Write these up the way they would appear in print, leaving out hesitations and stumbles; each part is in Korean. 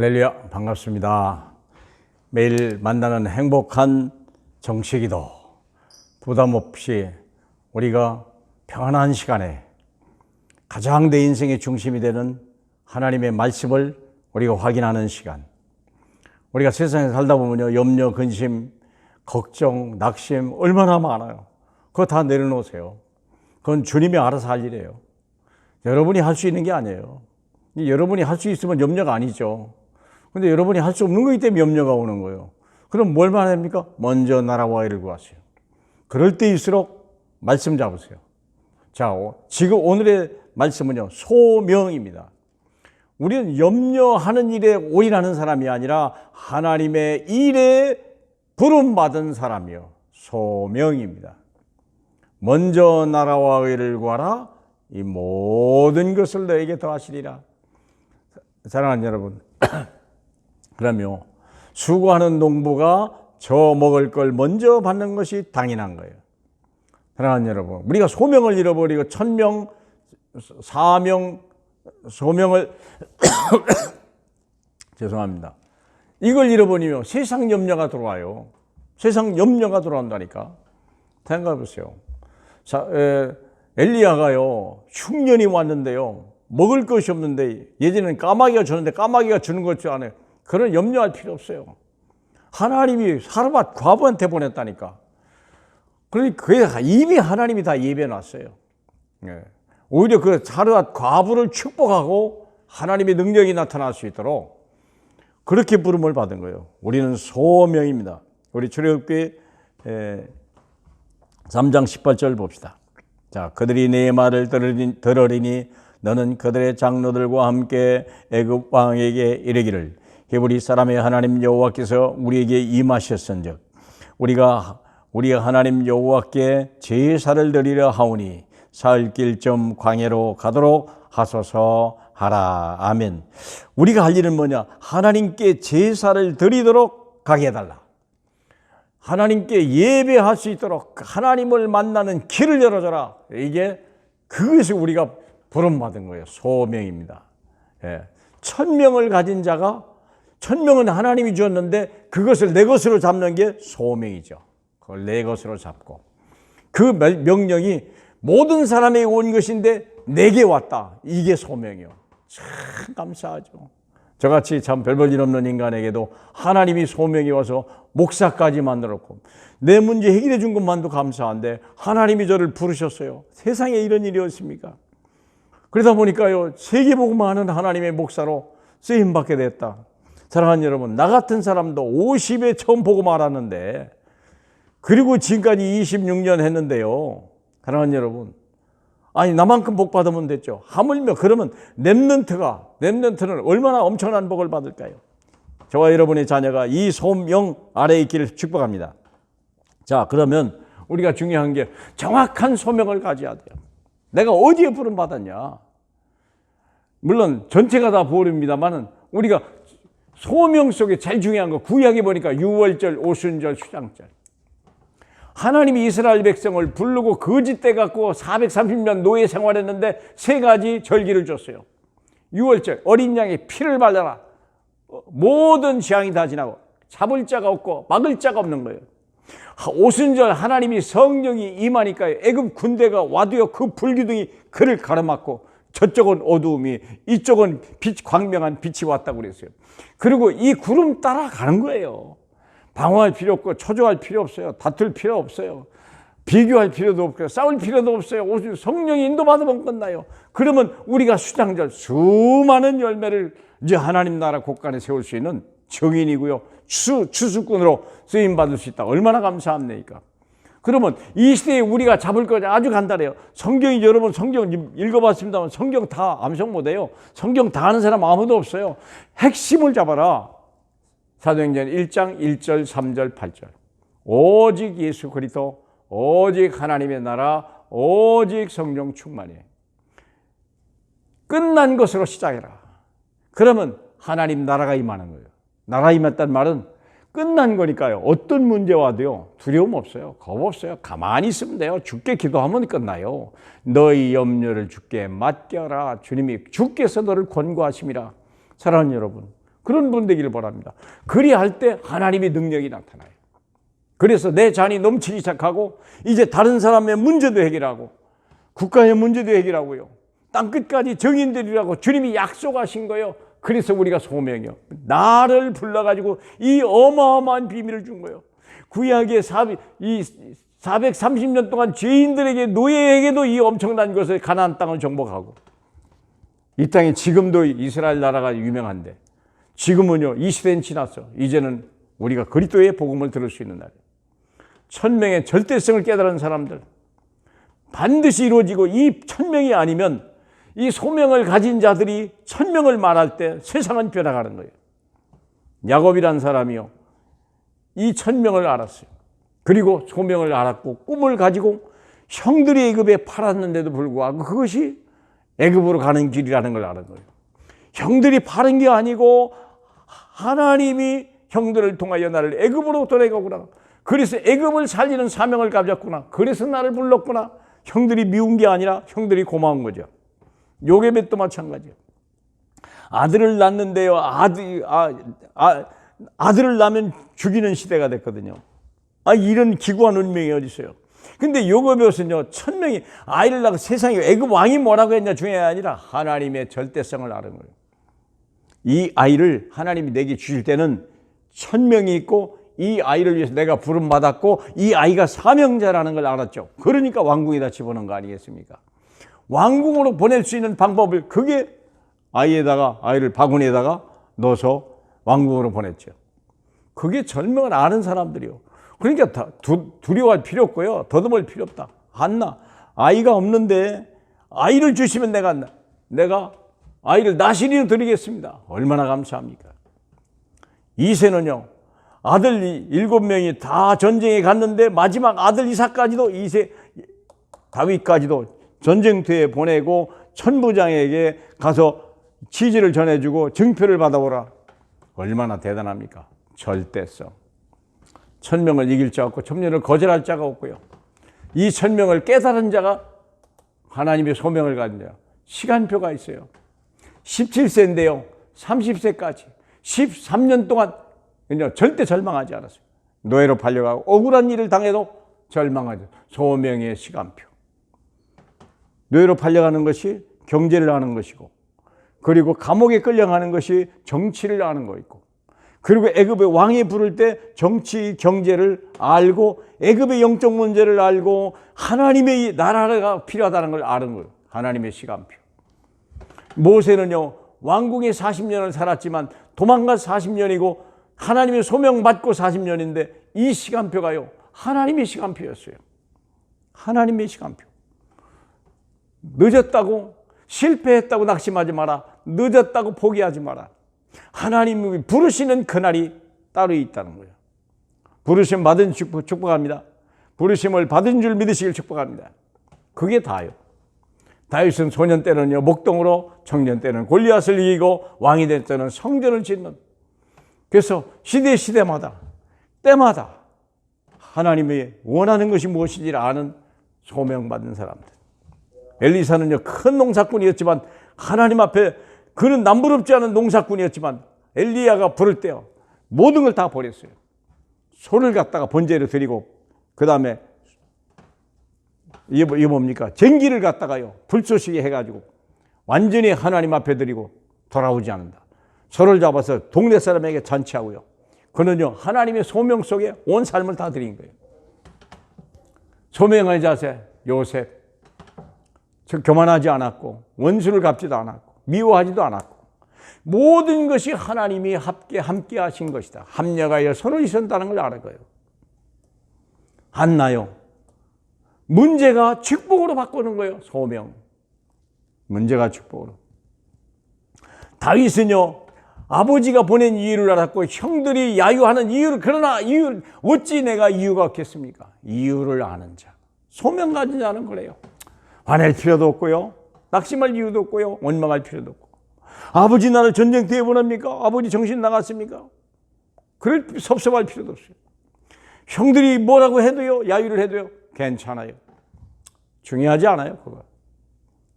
할렐루야, 반갑습니다. 매일 만나는 행복한 정식기도, 부담 없이 우리가 평안한 시간에 가장 내 인생의 중심이 되는 하나님의 말씀을 우리가 확인하는 시간. 우리가 세상에 살다 보면요, 염려, 근심, 걱정, 낙심 얼마나 많아요. 그거 다 내려놓으세요. 그건 주님이 알아서 할 일이에요. 여러분이 할 수 있는 게 아니에요. 여러분이 할 수 있으면 염려가 아니죠. 근데 여러분이 할 수 없는 거기 때문에 염려가 오는 거예요. 그럼 뭘 말해야 됩니까? 먼저 나라와 의를 구하세요. 그럴 때일수록 말씀 잡으세요. 자, 지금 오늘의 말씀은요, 소명입니다. 우리는 염려하는 일에 올인하는 사람이 아니라 하나님의 일에 부름받은 사람이요, 소명입니다. 먼저 나라와 의를 구하라. 이 모든 것을 너에게 더하시리라. 사랑하는 여러분, 그러면 수고하는 농부가 저 먹을 걸 먼저 받는 것이 당연한 거예요. 사랑하는 여러분, 우리가 소명을 잃어버리고 천명, 사명, 소명을 죄송합니다. 이걸 잃어버리면 세상 염려가 들어와요. 세상 염려가 들어온다니까. 생각해 보세요. 자, 엘리야가요, 흉년이 왔는데요, 먹을 것이 없는데, 예전에는 까마귀가 주는데 까마귀가 주는 것 줄 아네요. 그런 염려할 필요 없어요. 하나님이 사르밧 과부한테 보냈다니까. 그러니까 이미 하나님이 다 예배해놨어요. 오히려 그 사르밧 과부를 축복하고 하나님의 능력이 나타날 수 있도록 그렇게 부름을 받은 거예요. 우리는 소명입니다. 우리 출애굽기 3장 18절 봅시다. 자, 그들이 내 말을 들으리니 너는 그들의 장로들과 함께 애굽 왕에게 이르기를 히브리 사람의 하나님 여호와께서 우리에게 임하셨은즉 우리가 하나님 여호와께 제사를 드리려 하오니 사흘길쯤 광야로 가도록 하소서 하라. 아멘. 우리가 할 일은 뭐냐? 하나님께 제사를 드리도록 가게 해달라. 하나님께 예배할 수 있도록 하나님을 만나는 길을 열어줘라. 이게 그것이 우리가 부름받은 거예요. 소명입니다. 예. 1000명을 가진 자가 1000명은 하나님이 주었는데 그것을 내 것으로 잡는 게 소명이죠. 그걸 내 것으로 잡고 그 명령이 모든 사람에게 온 것인데 내게 왔다. 이게 소명이요. 참 감사하죠. 저같이 참 별 볼 일 없는 인간에게도 하나님이 소명이 와서 목사까지 만들었고 내 문제 해결해 준 것만도 감사한데 하나님이 저를 부르셨어요. 세상에 이런 일이 없습니까? 그러다 보니까요, 세계복음을 하는 하나님의 목사로 쓰임받게 됐다. 사랑하는 여러분, 나 같은 사람도 50에 처음 보고 말았는데 그리고 지금까지 26년 했는데요. 사랑하는 여러분, 아니 나만큼 복 받으면 됐죠. 하물며 그러면 렘넌트는 얼마나 엄청난 복을 받을까요? 저와 여러분의 자녀가 이 소명 아래에 있기를 축복합니다. 자, 그러면 우리가 중요한 게 정확한 소명을 가져야 돼요. 내가 어디에 부름 받았냐? 물론 전체가 다 부름입니다만은 우리가 소명 속에 제일 중요한 거 구약에 보니까 유월절, 오순절, 휴장절. 하나님이 이스라엘 백성을 부르고 거짓돼 갖고 430년 노예 생활했는데 세 가지 절기를 줬어요. 유월절, 어린 양의 피를 발라라. 모든 재앙이 다 지나고 잡을 자가 없고 막을 자가 없는 거예요. 오순절, 하나님이 성령이 임하니까 애굽 군대가 와도요, 그 불기둥이 그를 가로막고 저쪽은 어두움이, 이쪽은 광명한 빛이 왔다고 그랬어요. 그리고 이 구름 따라가는 거예요. 방어할 필요 없고 초조할 필요 없어요. 다툴 필요 없어요. 비교할 필요도 없고요. 싸울 필요도 없어요. 성령이 인도받으면 끝나요. 그러면 우리가 수장절 수많은 열매를 이제 하나님 나라 곳간에 세울 수 있는 증인이고요. 추수꾼으로 쓰임받을 수 있다. 얼마나 감사합니까? 그러면 이 시대에 우리가 잡을 거 아주 간단해요. 성경이 여러분 성경 읽어봤습니다만 성경 다 암송 못해요. 성경 다 아는 사람 아무도 없어요. 핵심을 잡아라. 사도행전 1장 1절 3절 8절 오직 예수 그리스도, 오직 하나님의 나라, 오직 성령 충만해. 끝난 것으로 시작해라. 그러면 하나님 나라가 임하는 거예요. 나라 임했다는 말은 끝난 거니까요. 어떤 문제 와도요, 두려움 없어요. 겁 없어요. 가만히 있으면 돼요. 주께 기도하면 끝나요. 너희 염려를 주께 맡겨라. 주님이 주께서 너를 권고하심이라. 사랑하는 여러분, 그런 분 되기를 바랍니다. 그리할 때 하나님의 능력이 나타나요. 그래서 내 잔이 넘치기 시작하고 이제 다른 사람의 문제도 해결하고 국가의 문제도 해결하고요. 땅끝까지 정인되리라고 주님이 약속하신 거예요. 그래서 우리가 소명이요. 나를 불러가지고 이 어마어마한 비밀을 준 거예요. 구약의 430년 동안 죄인들에게 노예에게도 이 엄청난 것을 가나안 땅을 정복하고 이 땅에 지금도 이스라엘 나라가 유명한데 지금은요 이 시대는 지났어. 이제는 우리가 그리스도의 복음을 들을 수 있는 날이에요. 천명의 절대성을 깨달은 사람들 반드시 이루어지고 이 천명이 아니면 이 소명을 가진 자들이 천명을 말할 때 세상은 변화가는 거예요. 야곱이란 사람이요 이 천명을 알았어요. 그리고 소명을 알았고 꿈을 가지고 형들이 애굽에 팔았는데도 불구하고 그것이 애굽으로 가는 길이라는 걸 아는 거예요. 형들이 파는 게 아니고 하나님이 형들을 통하여 나를 애굽으로 돌아가구나. 그래서 애굽을 살리는 사명을 가졌구나. 그래서 나를 불렀구나. 형들이 미운 게 아니라 형들이 고마운 거죠. 요게벳도 마찬가지예요. 아들을 낳는데요. 아들을 낳으면 죽이는 시대가 됐거든요. 이런 기구한 운명이 어디 있어요. 근데 요게벳은요, 천명이 아이를 낳고 세상에 애굽 왕이 뭐라고 했냐 중요한 게 아니라 하나님의 절대성을 아는 거예요. 이 아이를 하나님이 내게 주실 때는 천명이 있고 이 아이를 위해서 내가 부름받았고 이 아이가 사명자라는 걸 알았죠. 그러니까 왕궁에다 집어넣은 거 아니겠습니까? 왕궁으로 보낼 수 있는 방법을 그게 아이를 바구니에다가 넣어서 왕궁으로 보냈죠. 그게 절명을 아는 사람들이요. 그러니까 두려워할 필요 없고요. 더듬을 필요 없다. 한나 아이가 없는데 아이를 주시면 내가 아이를 나시리로 드리겠습니다. 얼마나 감사합니까? 이새는요. 아들 7명이 다 전쟁에 갔는데 마지막 아들 이삭까지도 다윗까지도 전쟁터에 보내고 천부장에게 가서 치지를 전해주고 증표를 받아오라. 얼마나 대단합니까? 절대성. 천명을 이길 자 없고 천명을 거절할 자가 없고요. 이 천명을 깨달은 자가 하나님의 소명을 가진 자. 시간표가 있어요. 17세인데요. 30세까지 13년 동안 절대 절망하지 않았어요. 노예로 팔려가고 억울한 일을 당해도 절망하지 않았어요. 소명의 시간표. 노예로 팔려가는 것이 경제를 아는 것이고 그리고 감옥에 끌려가는 것이 정치를 아는 거있고 그리고 애굽의 왕이 부를 때 정치 경제를 알고 애굽의 영적 문제를 알고 하나님의 나라가 필요하다는 걸 아는 거예요. 하나님의 시간표. 모세는요 왕궁에 40년을 살았지만 도망가 40년이고 하나님의 소명 받고 40년인데 이 시간표가요 하나님의 시간표였어요. 하나님의 시간표. 늦었다고 실패했다고 낙심하지 마라. 늦었다고 포기하지 마라. 하나님이 부르시는 그날이 따로 있다는 거예요. 부르심 받은 축복합니다. 부르심을 받은 줄 믿으시길 축복합니다. 그게 다요. 다윗은 소년 때는요 목동으로, 청년 때는 골리앗을 이기고 왕이 될 때는 성전을 짓는. 그래서 시대마다 때마다 하나님이 원하는 것이 무엇인지를 아는 소명받은 사람들. 엘리사는요 큰 농사꾼이었지만 하나님 앞에 그는 남부럽지 않은 농사꾼이었지만 엘리야가 부를 때요 모든 걸 다 버렸어요. 소를 갖다가 번제로 드리고 그 다음에 이게 뭡니까? 쟁기를 갖다가요 불쏘시게 해가지고 완전히 하나님 앞에 드리고 돌아오지 않는다. 소를 잡아서 동네 사람에게 잔치하고요. 그는요 하나님의 소명 속에 온 삶을 다 드린 거예요. 소명의 자세 요셉. 교만하지 않았고 원수를 갚지도 않았고 미워하지도 않았고 모든 것이 하나님이 함께 하신 것이다. 합력하여 손을 이선다는 걸 알아요. 한나요. 문제가 축복으로 바꾸는 거예요. 소명. 문제가 축복으로. 다윗은요. 아버지가 보낸 이유를 알았고 형들이 야유하는 이유를 그러나 이유 어찌 내가 이유가 없겠습니까? 이유를 아는 자. 소명 가진 자는 그래요. 화낼 필요도 없고요. 낙심할 이유도 없고요. 원망할 필요도 없고. 아버지 나를 전쟁터에 보냅니까? 아버지 정신 나갔습니까? 그럴 섭섭할 필요도 없어요. 형들이 뭐라고 해도요. 야유를 해도요. 괜찮아요. 중요하지 않아요. 그거.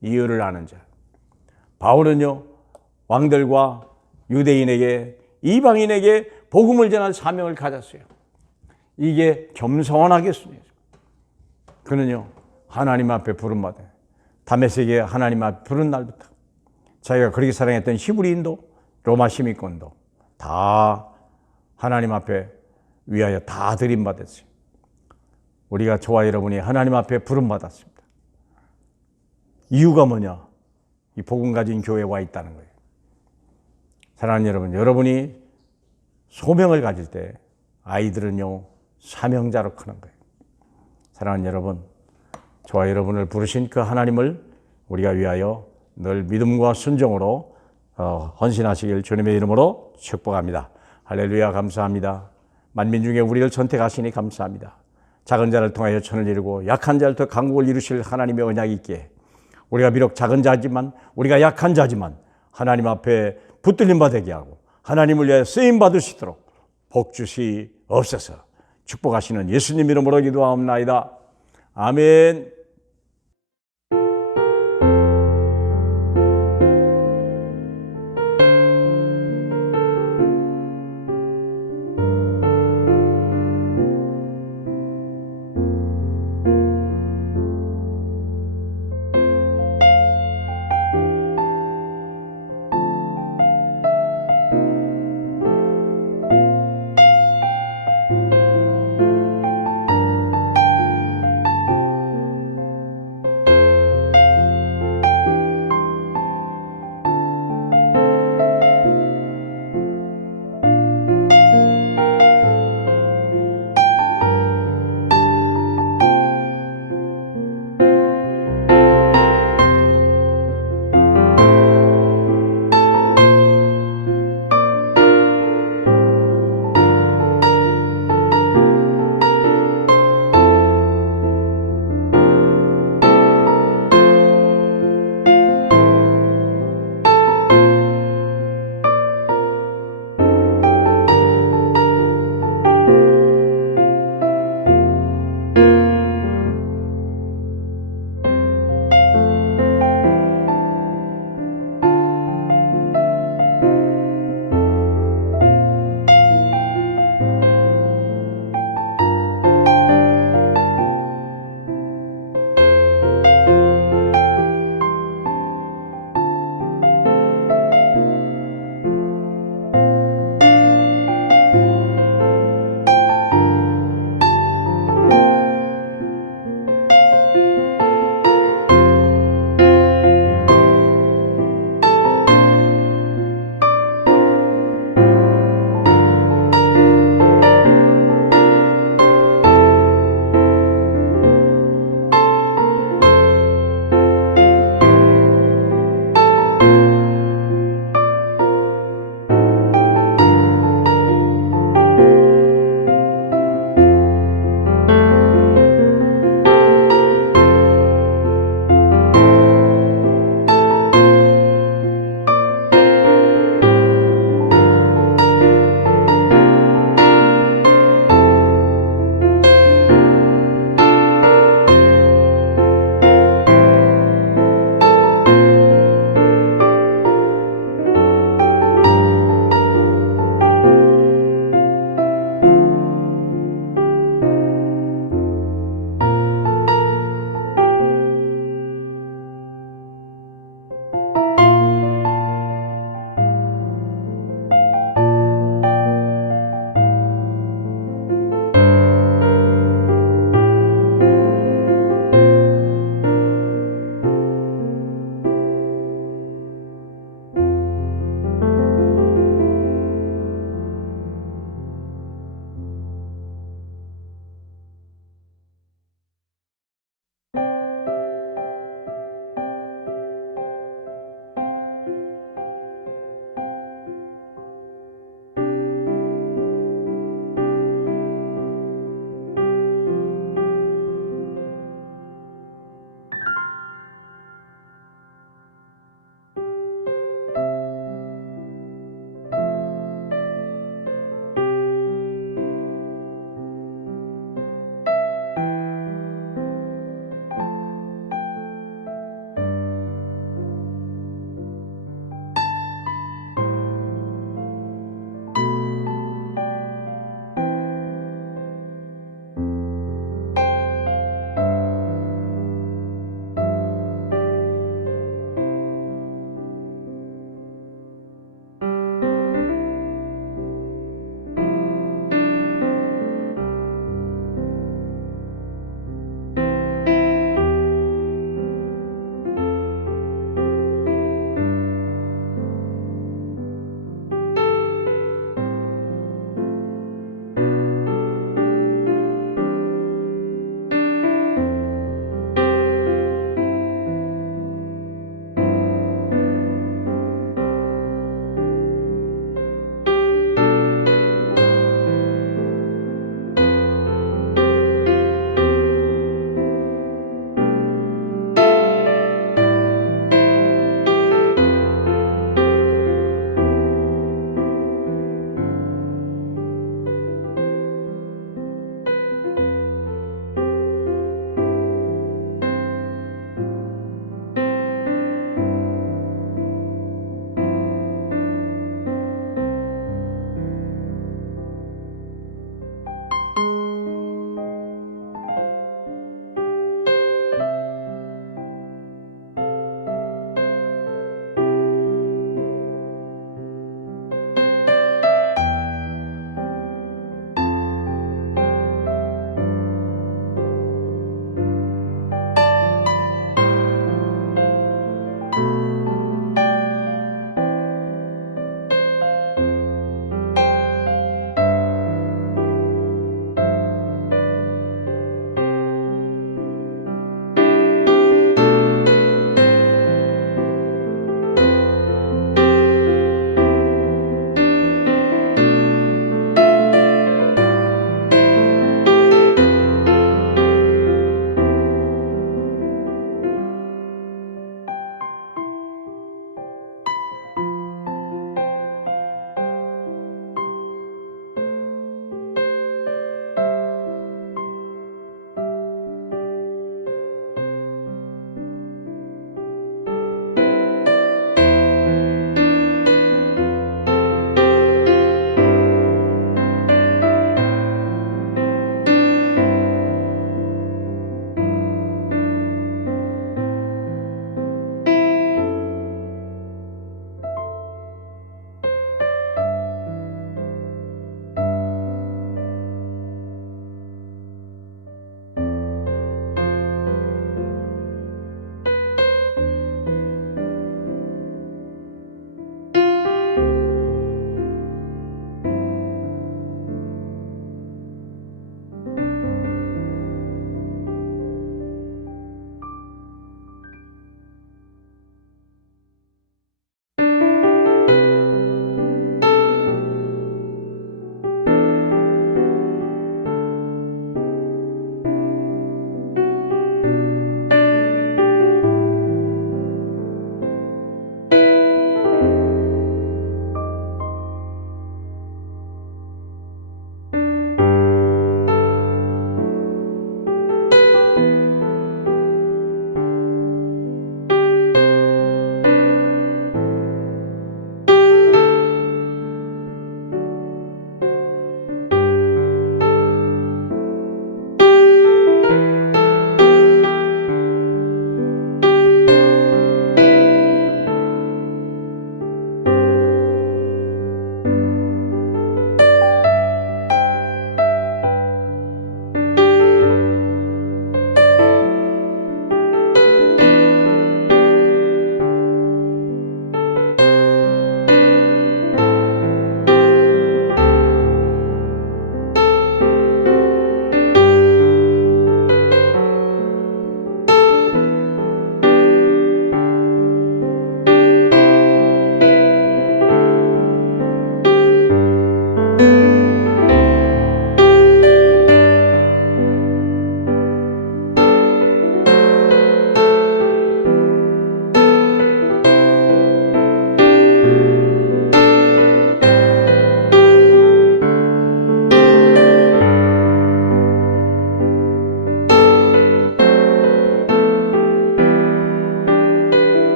이유를 아는 자. 바울은요. 왕들과 유대인에게 이방인에게 복음을 전할 사명을 가졌어요. 이게 겸손하겠습니까? 그는요, 하나님 앞에 부름받아요. 다메섹에 하나님 앞에 부른 날부터 자기가 그렇게 사랑했던 히브리인도 로마 시민권도 다 하나님 앞에 위하여 다 드림받았어요. 우리가 저와 여러분이 하나님 앞에 부름받았습니다. 이유가 뭐냐? 이 복음 가진 교회에 와 있다는 거예요. 사랑하는 여러분, 여러분이 소명을 가질 때 아이들은요, 사명자로 크는 거예요. 사랑하는 여러분, 저와 여러분을 부르신 그 하나님을 우리가 위하여 늘 믿음과 순종으로 헌신하시길 주님의 이름으로 축복합니다. 할렐루야, 감사합니다. 만민 중에 우리를 선택하시니 감사합니다. 작은 자를 통하여 천을 이루고 약한 자를 통해 강국을 이루실 하나님의 언약이 있기에 우리가 비록 작은 자지만, 우리가 약한 자지만 하나님 앞에 붙들림 받게 하고 하나님을 위하여 쓰임 받을 수 있도록 복 주시옵소서. 축복하시는 예수님 이름으로 기도하옵나이다. 아멘.